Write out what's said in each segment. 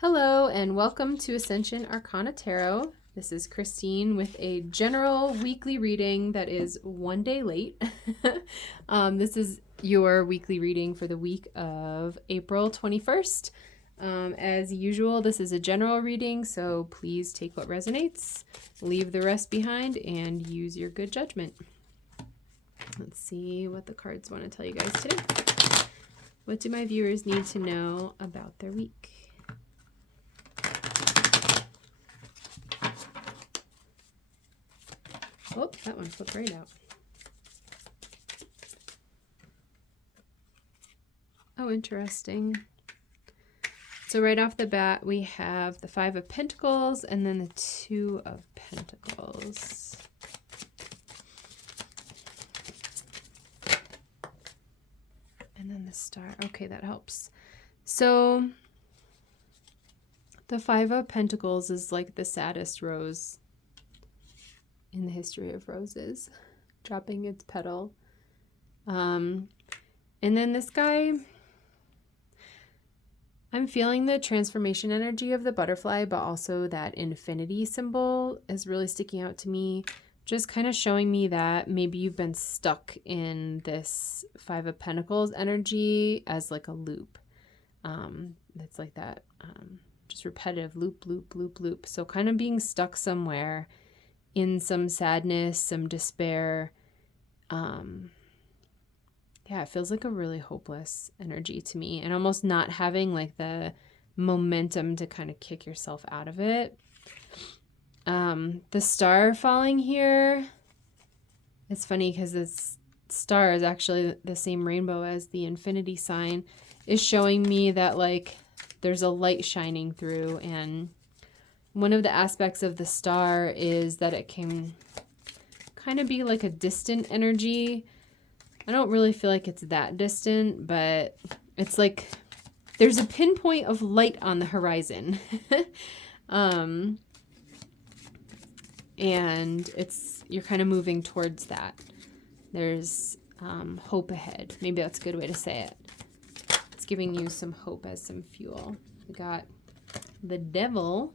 Hello and welcome to Ascension Arcana Tarot. This is Christine with a general weekly reading that is one day late. This is your weekly reading for the week of April 21st. As usual, this is a general reading, so please take what resonates, leave the rest behind, and use your good judgment. Let's see what the cards want to tell you guys today. What do my viewers need to know about their week? Oh, that one flipped right out. Oh, interesting. So right off the bat, we have the Five of Pentacles and then the Two of Pentacles. And then the Star. Okay, that helps. So the Five of Pentacles is like the saddest rose in the history of roses, dropping its petal. And then this guy, I'm feeling the transformation energy of the butterfly, but also that infinity symbol is really sticking out to me, just kind of showing me that maybe you've been stuck in this Five of Pentacles energy as like a loop. It's like that just repetitive loop, loop, loop, loop. So kind of being stuck somewhere in some sadness, some despair. Yeah, it feels like a really hopeless energy to me, and almost not having like the momentum to kind of kick yourself out of it. The star falling here, it's funny because this star is actually the same rainbow as the infinity sign, is showing me that like there's a light shining through, and one of the aspects of the star is that it can kind of be like a distant energy. I don't really feel like it's that distant, but it's like there's a pinpoint of light on the horizon. And you're kind of moving towards that. There's hope ahead. Maybe that's a good way to say it. It's giving you some hope as some fuel. We got the Devil.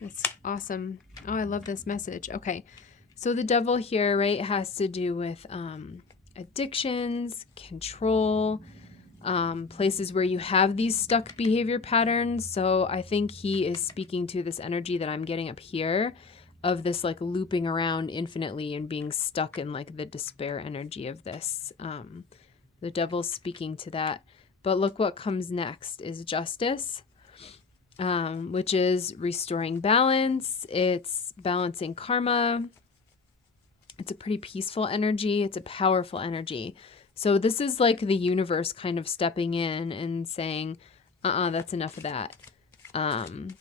That's awesome. Oh, I love this message. Okay. So the Devil here, right, has to do with addictions, control, places where you have these stuck behavior patterns. So I think he is speaking to this energy that I'm getting up here of this like looping around infinitely and being stuck in like the despair energy of this. The Devil's speaking to that. But look what comes next is Justice. Which is restoring balance. It's balancing karma. It's a pretty peaceful energy. It's a powerful energy. So this is like the universe kind of stepping in and saying, that's enough of that. And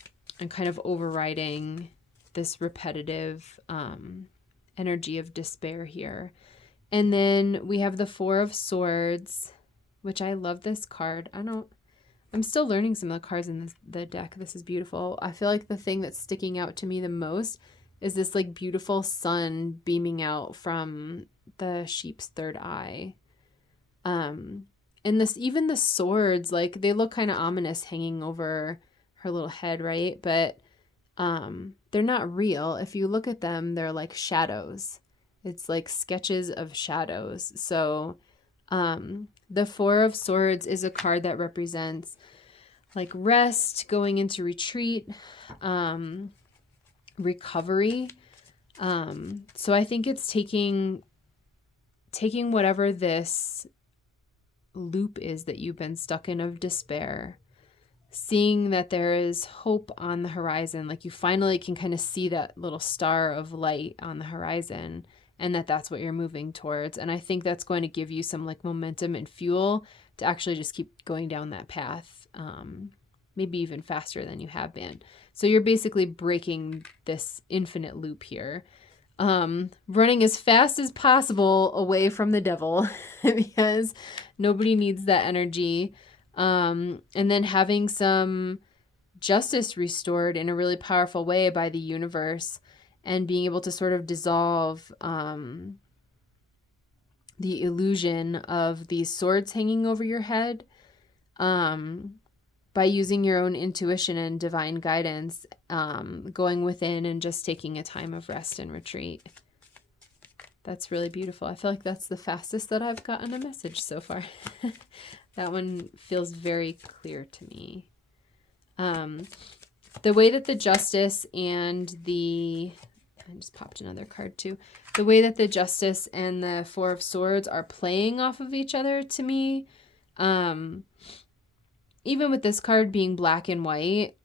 kind of overriding this repetitive energy of despair here. And then we have the Four of Swords, which I love this card. I'm still learning some of the cards in the deck. This is beautiful. I feel like the thing that's sticking out to me the most is this like beautiful sun beaming out from the sheep's third eye. And even the swords, like they look kind of ominous hanging over her little head, right? But they're not real. If you look at them, they're like shadows. It's like sketches of shadows. So the Four of Swords is a card that represents like rest, going into retreat, recovery. So I think it's taking whatever this loop is that you've been stuck in of despair, seeing that there is hope on the horizon, like you finally can kind of see that little star of light on the horizon, and that's what you're moving towards. And I think that's going to give you some like momentum and fuel to actually just keep going down that path, maybe even faster than you have been. So you're basically breaking this infinite loop here, running as fast as possible away from the Devil because nobody needs that energy. And then having some justice restored in a really powerful way by the universe, and being able to sort of dissolve the illusion of these swords hanging over your head, by using your own intuition and divine guidance, going within and just taking a time of rest and retreat. That's really beautiful. I feel like that's the fastest that I've gotten a message so far. That one feels very clear to me. The way that the Justice and the... I just popped another card too. The way that the Justice and the Four of Swords are playing off of each other to me, even with this card being black and white,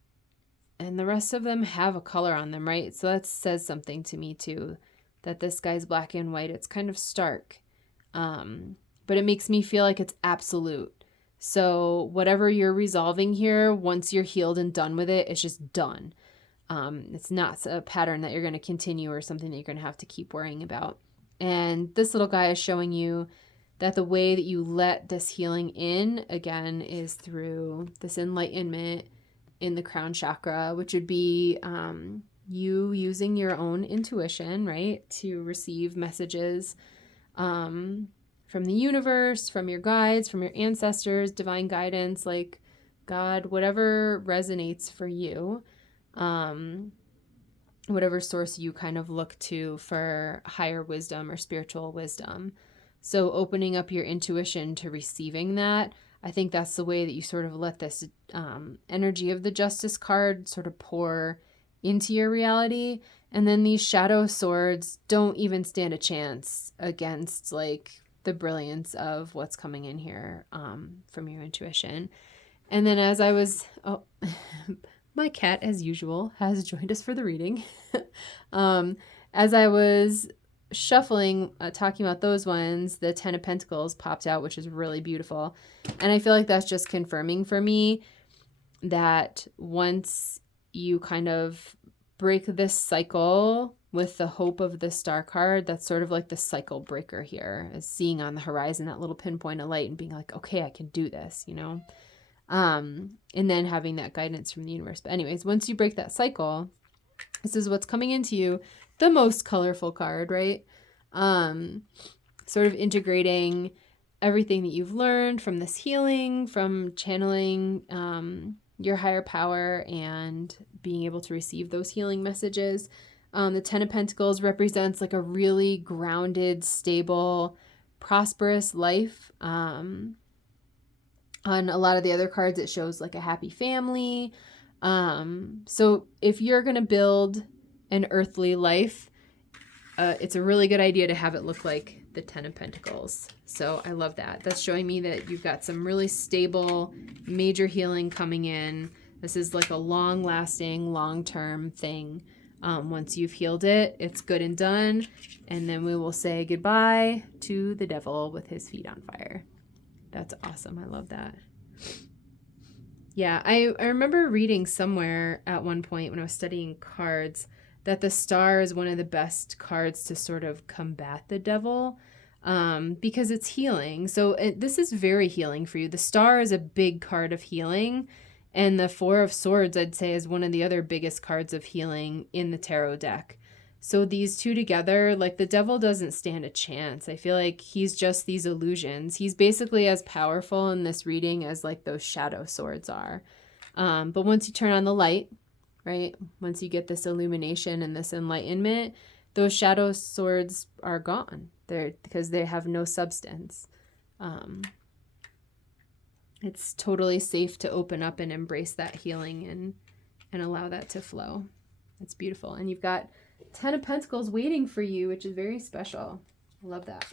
and the rest of them have a color on them, right? So that says something to me too, that this guy's black and white. It's kind of stark, but it makes me feel like it's absolute. So whatever you're resolving here, once you're healed and done with it, it's just done. It's not a pattern that you're going to continue or something that you're going to have to keep worrying about. And this little guy is showing you that the way that you let this healing in, again, is through this enlightenment in the crown chakra, which would be you using your own intuition, right, to receive messages from the universe, from your guides, from your ancestors, divine guidance, like God, whatever resonates for you, whatever source you kind of look to for higher wisdom or spiritual wisdom. So opening up your intuition to receiving that, I think that's the way that you sort of let this energy of the Justice card sort of pour into your reality. And then these shadow swords don't even stand a chance against like the brilliance of what's coming in here from your intuition. And then as I was, my cat, as usual, has joined us for the reading. As I was shuffling, talking about those ones, the Ten of Pentacles popped out, which is really beautiful. And I feel like that's just confirming for me that once you kind of break this cycle with the hope of the Star card, that's sort of like the cycle breaker here, is seeing on the horizon that little pinpoint of light and being like, okay, I can do this, you know? And then having that guidance from the universe. But anyways, once you break that cycle, this is what's coming into you. The most colorful card, right? Sort of integrating everything that you've learned from this healing, from channeling your higher power and being able to receive those healing messages. The Ten of Pentacles represents like a really grounded, stable, prosperous life. On a lot of the other cards, it shows like a happy family. So if you're going to build an earthly life, it's a really good idea to have it look like the Ten of Pentacles. So I love that. That's showing me that you've got some really stable, major healing coming in. This is like a long-lasting, long-term thing. Once you've healed it, it's good and done. And then we will say goodbye to the devil with his feet on fire. That's awesome. I love that. Yeah, I remember reading somewhere at one point when I was studying cards that the Star is one of the best cards to sort of combat the devil because it's healing. So this is very healing for you. The Star is a big card of healing. And the Four of Swords, I'd say, is one of the other biggest cards of healing in the tarot deck. So these two together, like the devil doesn't stand a chance. I feel like he's just these illusions. He's basically as powerful in this reading as like those shadow swords are. But once you turn on the light, right? Once you get this illumination and this enlightenment, those shadow swords are gone. Because they have no substance. It's totally safe to open up and embrace that healing and allow that to flow. It's beautiful. And you've got 10 of Pentacles waiting for you, which is very special. I love that.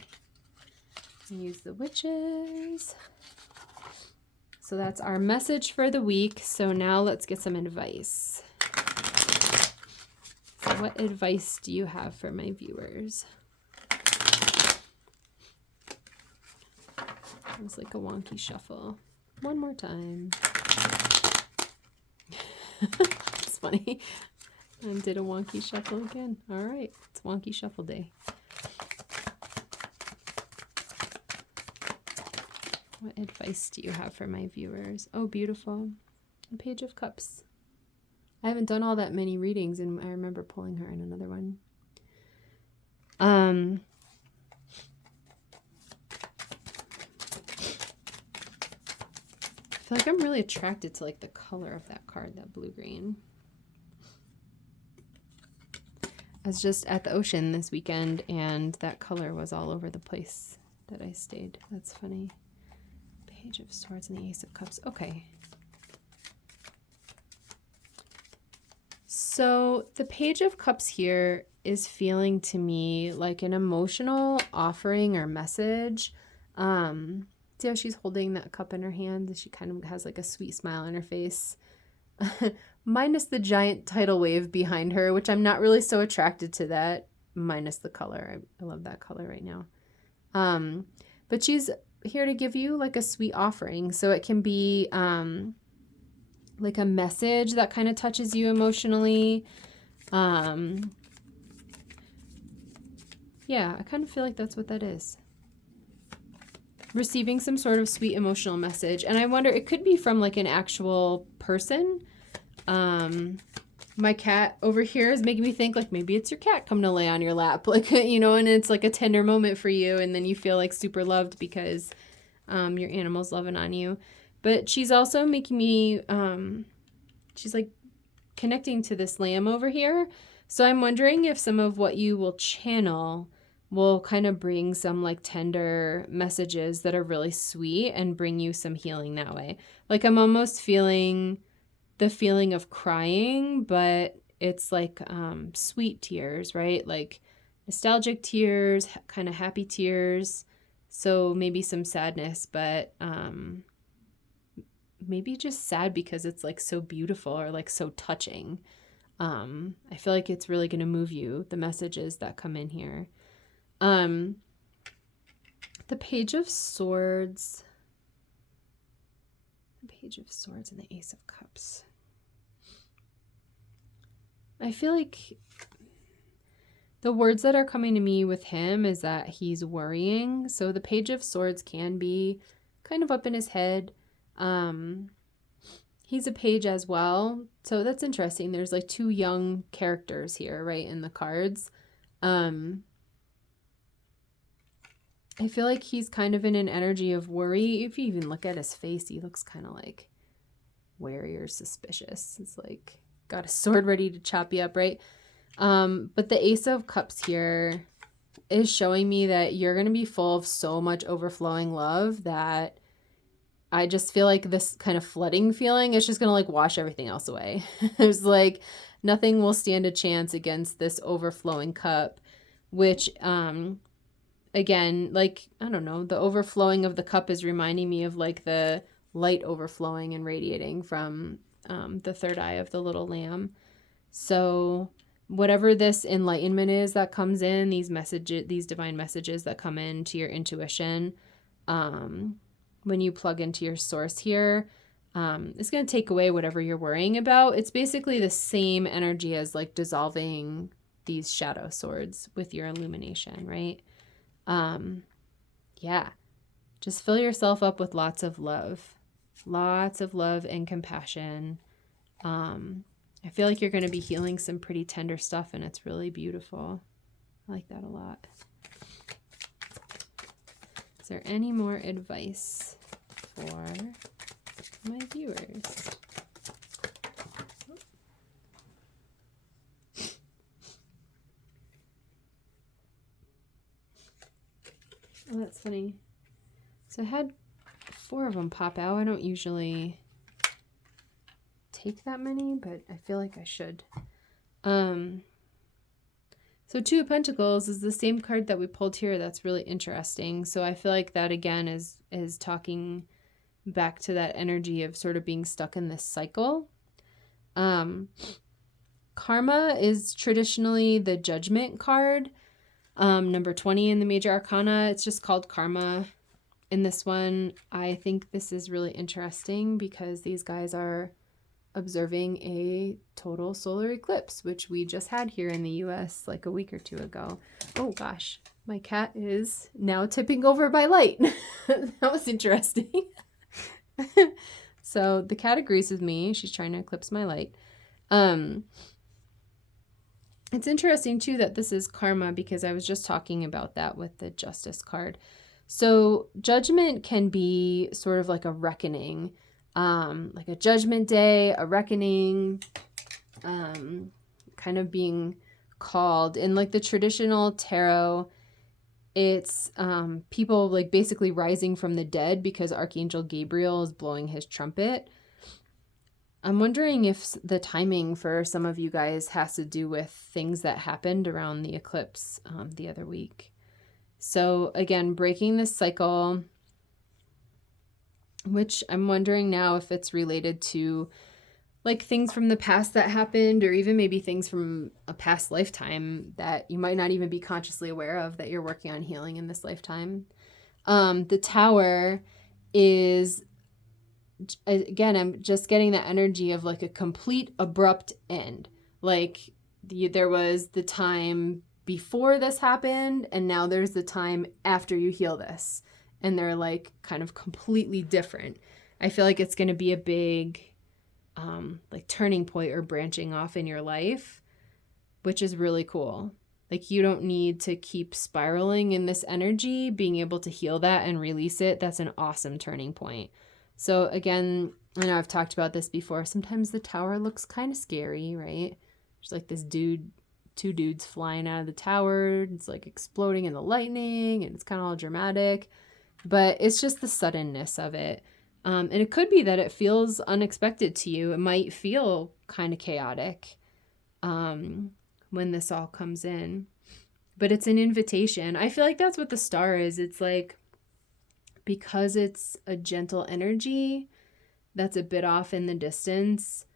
Use the witches. So that's our message for the week. So now let's get some advice. So what advice do you have for my viewers? It was like a wonky shuffle. One more time. It's funny. I did a wonky shuffle again. All right. It's wonky shuffle day. What advice do you have for my viewers? Oh, beautiful. A Page of Cups. I haven't done all that many readings, and I remember pulling her in another one. I feel like I'm really attracted to like the color of that card, that blue-green. I was just at the ocean this weekend and that color was all over the place that I stayed. That's funny. Page of Swords and the Ace of Cups. Okay. So the Page of Cups here is feeling to me like an emotional offering or message. See how she's holding that cup in her hand? She kind of has like a sweet smile on her face. Minus the giant tidal wave behind her, which I'm not really so attracted to that, minus the color. I love that color right now. But she's here to give you like a sweet offering. So it can be like a message that kind of touches you emotionally. Yeah, I kind of feel like that's what that is. Receiving some sort of sweet emotional message. And I wonder, it could be from like an actual person. My cat over here is making me think like maybe it's your cat coming to lay on your lap, like, you know, and it's like a tender moment for you. And then you feel like super loved because your animal's loving on you. But she's also making me, she's like connecting to this lamb over here. So I'm wondering if some of what you will channel will kind of bring some like tender messages that are really sweet and bring you some healing that way. Like I'm almost feeling the feeling of crying, but it's like sweet tears, right? Like nostalgic tears, kind of happy tears. So maybe some sadness, but maybe just sad because it's like so beautiful or like so touching. I feel like it's really going to move you, the messages that come in here. The Page of Swords. The Page of Swords and the Ace of Cups. I feel like the words that are coming to me with him is that he's worrying. So the Page of Swords can be kind of up in his head. He's a page as well. So that's interesting. There's like two young characters here, right, in the cards. I feel like he's kind of in an energy of worry. If you even look at his face, he looks kind of like wary or suspicious. It's like got a sword ready to chop you up, right? But the Ace of Cups here is showing me that you're going to be full of so much overflowing love that I just feel like this kind of flooding feeling is just going to like wash everything else away. There's like nothing will stand a chance against this overflowing cup, which, again, like, I don't know, the overflowing of the cup is reminding me of like the light overflowing and radiating from the third eye of the little lamb. So whatever this enlightenment is that comes in, these messages, these divine messages that come into your intuition, when you plug into your source here, it's going to take away whatever you're worrying about. It's basically the same energy as like dissolving these shadow swords with your illumination, right? Yeah, just fill yourself up with lots of love and compassion. I feel like you're going to be healing some pretty tender stuff and it's really beautiful. I like that a lot. Is there any more advice for my viewers? Oh, that's funny. So I had 4 of them pop out. I don't usually take that many, but I feel like I should. So 2 of Pentacles is the same card that we pulled here. That's really interesting. So I feel like that again is talking back to that energy of sort of being stuck in this cycle. Karma is traditionally the Judgment card. Number 20 in the Major Arcana. It's just called Karma in this one. I think this is really interesting because these guys are observing a total solar eclipse, which we just had here in the US like a week or 2 ago. Oh gosh, my cat is now tipping over my light. That was interesting. So the cat agrees with me. She's trying to eclipse my light. It's interesting too that this is karma because I was just talking about that with the Justice card. So judgment can be sort of like a reckoning. like a judgment day, a reckoning, kind of being called. In like the traditional tarot, it's people like basically rising from the dead because Archangel Gabriel is blowing his trumpet. I'm wondering if the timing for some of you guys has to do with things that happened around the eclipse the other week. So again, breaking this cycle, which I'm wondering now if it's related to like things from the past that happened, or even maybe things from a past lifetime that you might not even be consciously aware of that you're working on healing in this lifetime. The Tower is, again, I'm just getting that energy of like a complete abrupt end. Like there was the time before this happened, and now there's the time after you heal this. And they're like kind of completely different. I feel like it's going to be a big like turning point or branching off in your life, which is really cool. Like you don't need to keep spiraling in this energy. Being able to heal that and release it, that's an awesome turning point. So again, I know I've talked about this before. Sometimes the Tower looks kind of scary, right? There's like this dude, two dudes flying out of the tower. It's like exploding in the lightning, and it's kind of all dramatic. But it's just the suddenness of it. And it could be that it feels unexpected to you. It might feel kind of chaotic when this all comes in. But it's an invitation. I feel like that's what the star is. It's like, because it's a gentle energy that's a bit off in the distance,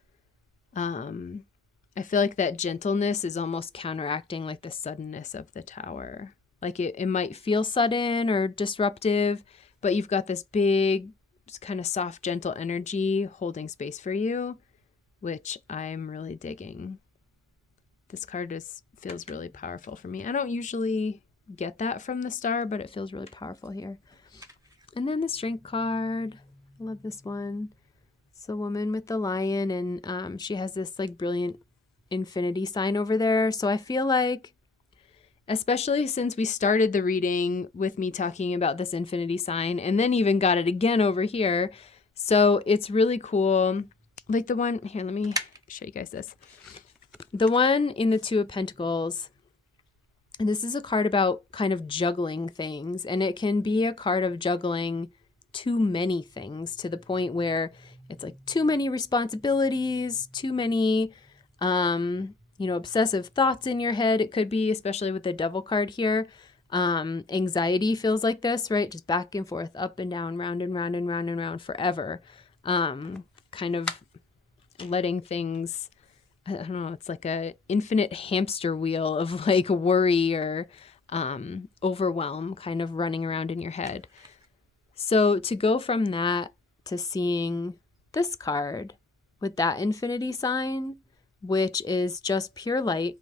I feel like that gentleness is almost counteracting like the suddenness of the Tower. Like it might feel sudden or disruptive, but you've got this big kind of soft, gentle energy holding space for you, which I'm really digging. This card feels really powerful for me. I don't usually get that from the star, but it feels really powerful here. And then the Strength card. I love this one. It's a woman with the lion, and she has this like brilliant infinity sign over there. So I feel like, especially since we started the reading with me talking about this infinity sign and then even got it again over here. So it's really cool. Like the one here, let me show you guys this. The one in the Two of Pentacles, and this is a card about kind of juggling things, and it can be a card of juggling too many things to the point where it's like too many responsibilities, too many obsessive thoughts in your head. It could be, especially with the Devil card here. Anxiety feels like this, right? Just back and forth, up and down, round and round and round and round forever. Kind of letting things, I don't know, it's like a infinite hamster wheel of like worry or overwhelm kind of running around in your head. So to go from that to seeing this card with that infinity sign, which is just pure light,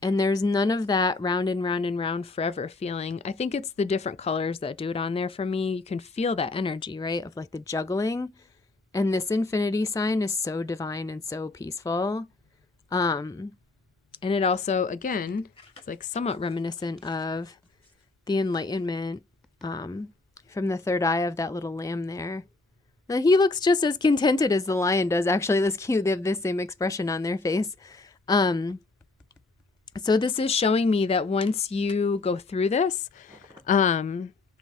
and there's none of that round and round and round forever feeling. I think it's the different colors that do it on there for me. You can feel that energy, right, of like the juggling. And this infinity sign is so divine and so peaceful. And it also, again, it's like somewhat reminiscent of the enlightenment from the third eye of that little lamb there. Now, he looks just as contented as the lion does, actually. That's cute. They have the same expression on their face. So this is showing me that once you go through this,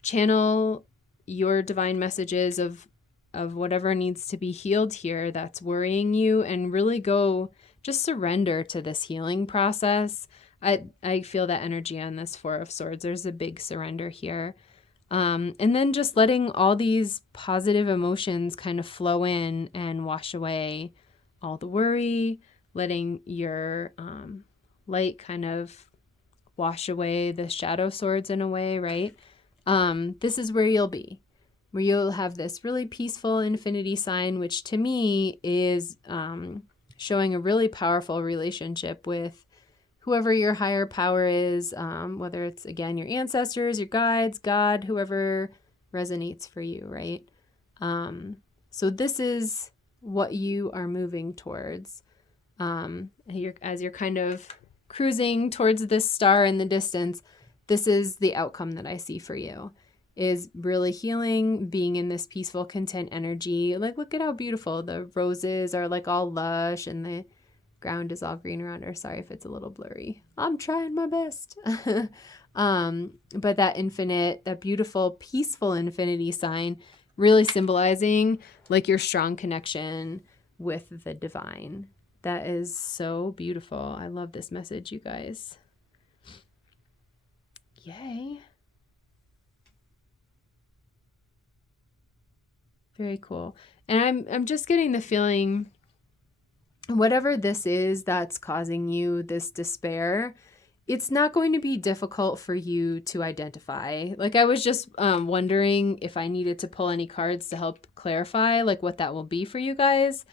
channel your divine messages of whatever needs to be healed here that's worrying you, and really go just surrender to this healing process. I feel that energy on this Four of Swords. There's a big surrender here. And then just letting all these positive emotions kind of flow in and wash away all the worry, letting your light kind of wash away the shadow swords in a way, right? This is where you'll be, where you'll have this really peaceful infinity sign, which to me is showing a really powerful relationship with whoever your higher power is, whether it's, again, your ancestors, your guides, God, whoever resonates for you, right? So this is what you are moving towards. As you're kind of cruising towards this star in the distance, this is the outcome that I see for you. is really healing, being in this peaceful, content energy. Like, look at how beautiful the roses are, like all lush, and the ground is all green around her. Sorry if it's a little blurry. I'm trying my best. But that infinite, that beautiful, peaceful infinity sign, really symbolizing like your strong connection with the divine. That is so beautiful. I love this message, you guys. Yay. Very cool. And I'm just getting the feeling, whatever this is that's causing you this despair, it's not going to be difficult for you to identify. Like, I was just wondering if I needed to pull any cards to help clarify like what that will be for you guys.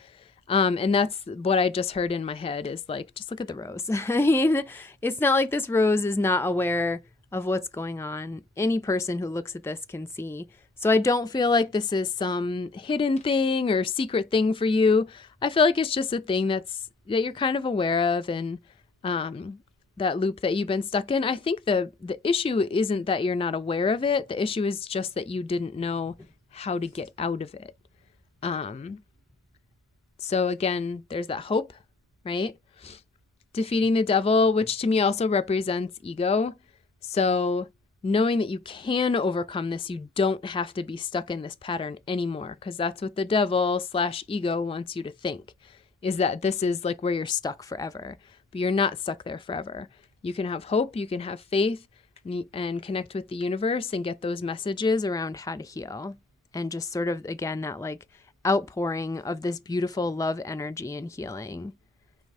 And that's what I just heard in my head is like, just look at the rose. I mean, it's not like this rose is not aware of what's going on. Any person who looks at this can see. So I don't feel like this is some hidden thing or secret thing for you. I feel like it's just a thing that you're kind of aware of, and that loop that you've been stuck in. I think the issue isn't that you're not aware of it. The issue is just that you didn't know how to get out of it. So again, there's that hope, right? Defeating the devil, which to me also represents ego. So knowing that you can overcome this, you don't have to be stuck in this pattern anymore, because that's what the devil / ego wants you to think, is that this is like where you're stuck forever. But you're not stuck there forever. You can have hope, you can have faith, and connect with the universe and get those messages around how to heal. And just sort of, again, that like outpouring of this beautiful love energy and healing.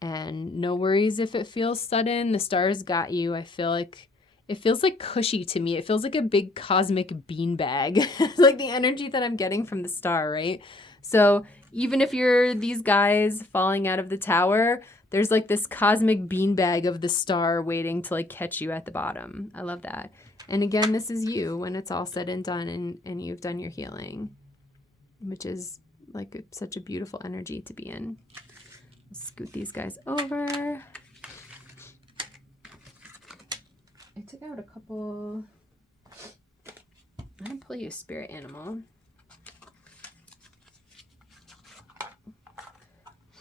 And no worries if it feels sudden. The stars got you. I feel like it feels like cushy to me. It feels like a big cosmic beanbag. Like the energy that I'm getting from the star, right? So even if you're these guys falling out of the tower, there's like this cosmic beanbag of the star waiting to like catch you at the bottom. I love that. And again, this is you when it's all said and done, and you've done your healing, which is like such a beautiful energy to be in. Scoot these guys over. I took out a couple. I'm gonna pull you a spirit animal.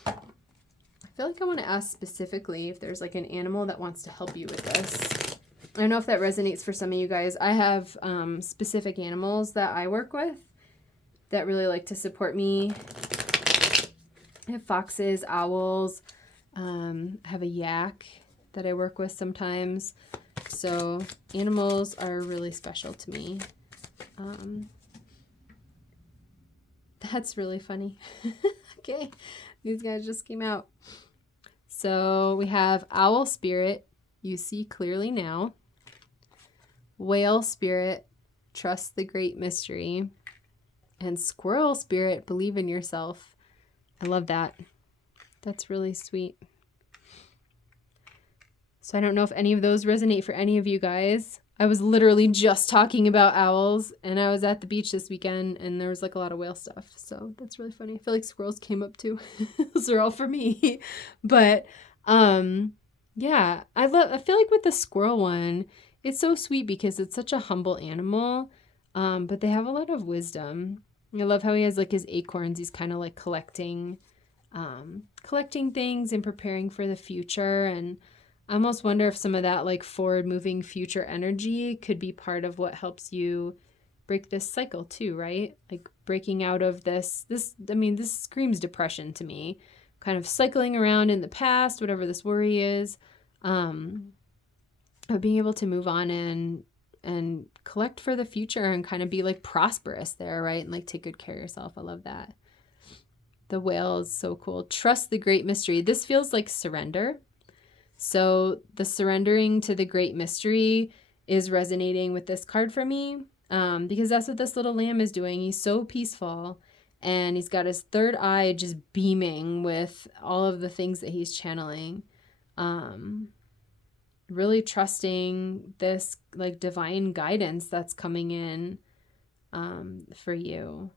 I feel like I want to ask specifically if there's like an animal that wants to help you with this. I don't know if that resonates for some of you guys. I have specific animals that I work with that really like to support me. I have foxes, owls, I have a yak that I work with sometimes. So animals are really special to me. That's really funny. Okay, these guys just came out. So we have owl spirit, you see clearly now. Whale spirit, trust the great mystery. And squirrel spirit, believe in yourself. I love that. That's really sweet. So I don't know if any of those resonate for any of you guys. I was literally just talking about owls, and I was at the beach this weekend, and there was like a lot of whale stuff. So that's really funny. I feel like squirrels came up too. Those are all for me. But yeah, I feel like with the squirrel one, it's so sweet because it's such a humble animal, but they have a lot of wisdom. I love how he has like his acorns. He's kind of like collecting things and preparing for the future. And I almost wonder if some of that like forward moving future energy could be part of what helps you break this cycle too, right? Like breaking out of this screams depression to me, kind of cycling around in the past, whatever this worry is, but being able to move on and collect for the future and kind of be like prosperous there, right? And like take good care of yourself. I love that. The whale is so cool. Trust the great mystery. This feels like surrender. So the surrendering to the great mystery is resonating with this card for me, because that's what this little lamb is doing. He's so peaceful, and he's got his third eye just beaming with all of the things that he's channeling. Really trusting this like divine guidance that's coming in for you.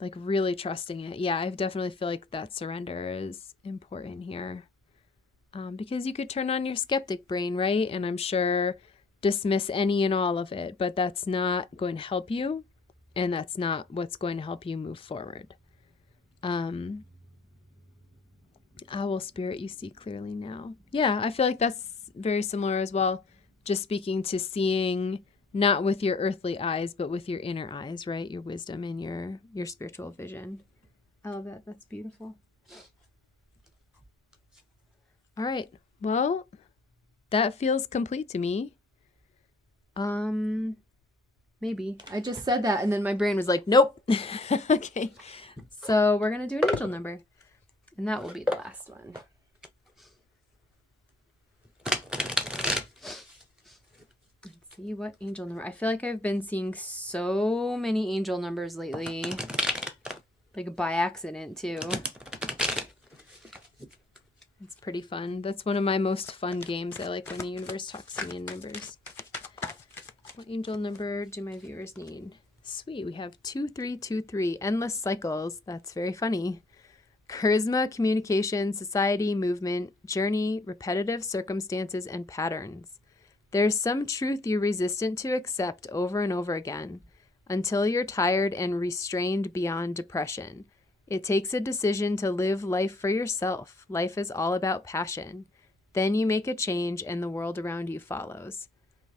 Like really trusting it. Yeah, I definitely feel like that surrender is important here. Because you could turn on your skeptic brain, right? And I'm sure dismiss any and all of it, but that's not going to help you, and that's not what's going to help you move forward. Owl spirit, you see clearly now. Yeah, I feel like that's very similar as well. Just speaking to seeing not with your earthly eyes, but with your inner eyes, right? Your wisdom and your spiritual vision. I love that. That's beautiful. All right. Well, that feels complete to me. Maybe. I just said that and then my brain was like, nope. Okay. So we're going to do an angel number. And that will be the last one. Let's see what angel number. I feel like I've been seeing so many angel numbers lately. Like by accident too. It's pretty fun. That's one of my most fun games. I like when the universe talks to me in numbers. What angel number do my viewers need? Sweet, we have 2323. Endless cycles. That's very funny. Charisma, communication, society, movement, journey, repetitive circumstances, and patterns. There's some truth you're resistant to accept over and over again until you're tired and restrained beyond depression. It takes a decision to live life for yourself. Life is all about passion. Then you make a change and the world around you follows.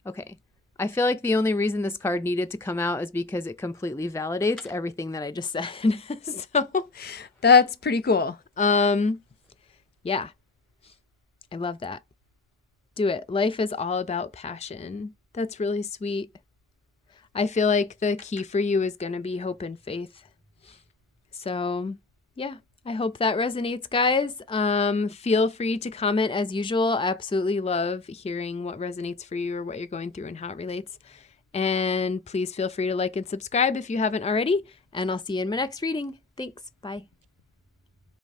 Okay. I feel like the only reason this card needed to come out is because it completely validates everything that I just said. So that's pretty cool. Yeah, I love that. Do it. Life is all about passion. That's really sweet. I feel like the key for you is going to be hope and faith. So yeah, I hope that resonates, guys. Feel free to comment as usual. I absolutely love hearing what resonates for you or what you're going through and how it relates. And please feel free to like and subscribe if you haven't already. And I'll see you in my next reading. Thanks. Bye.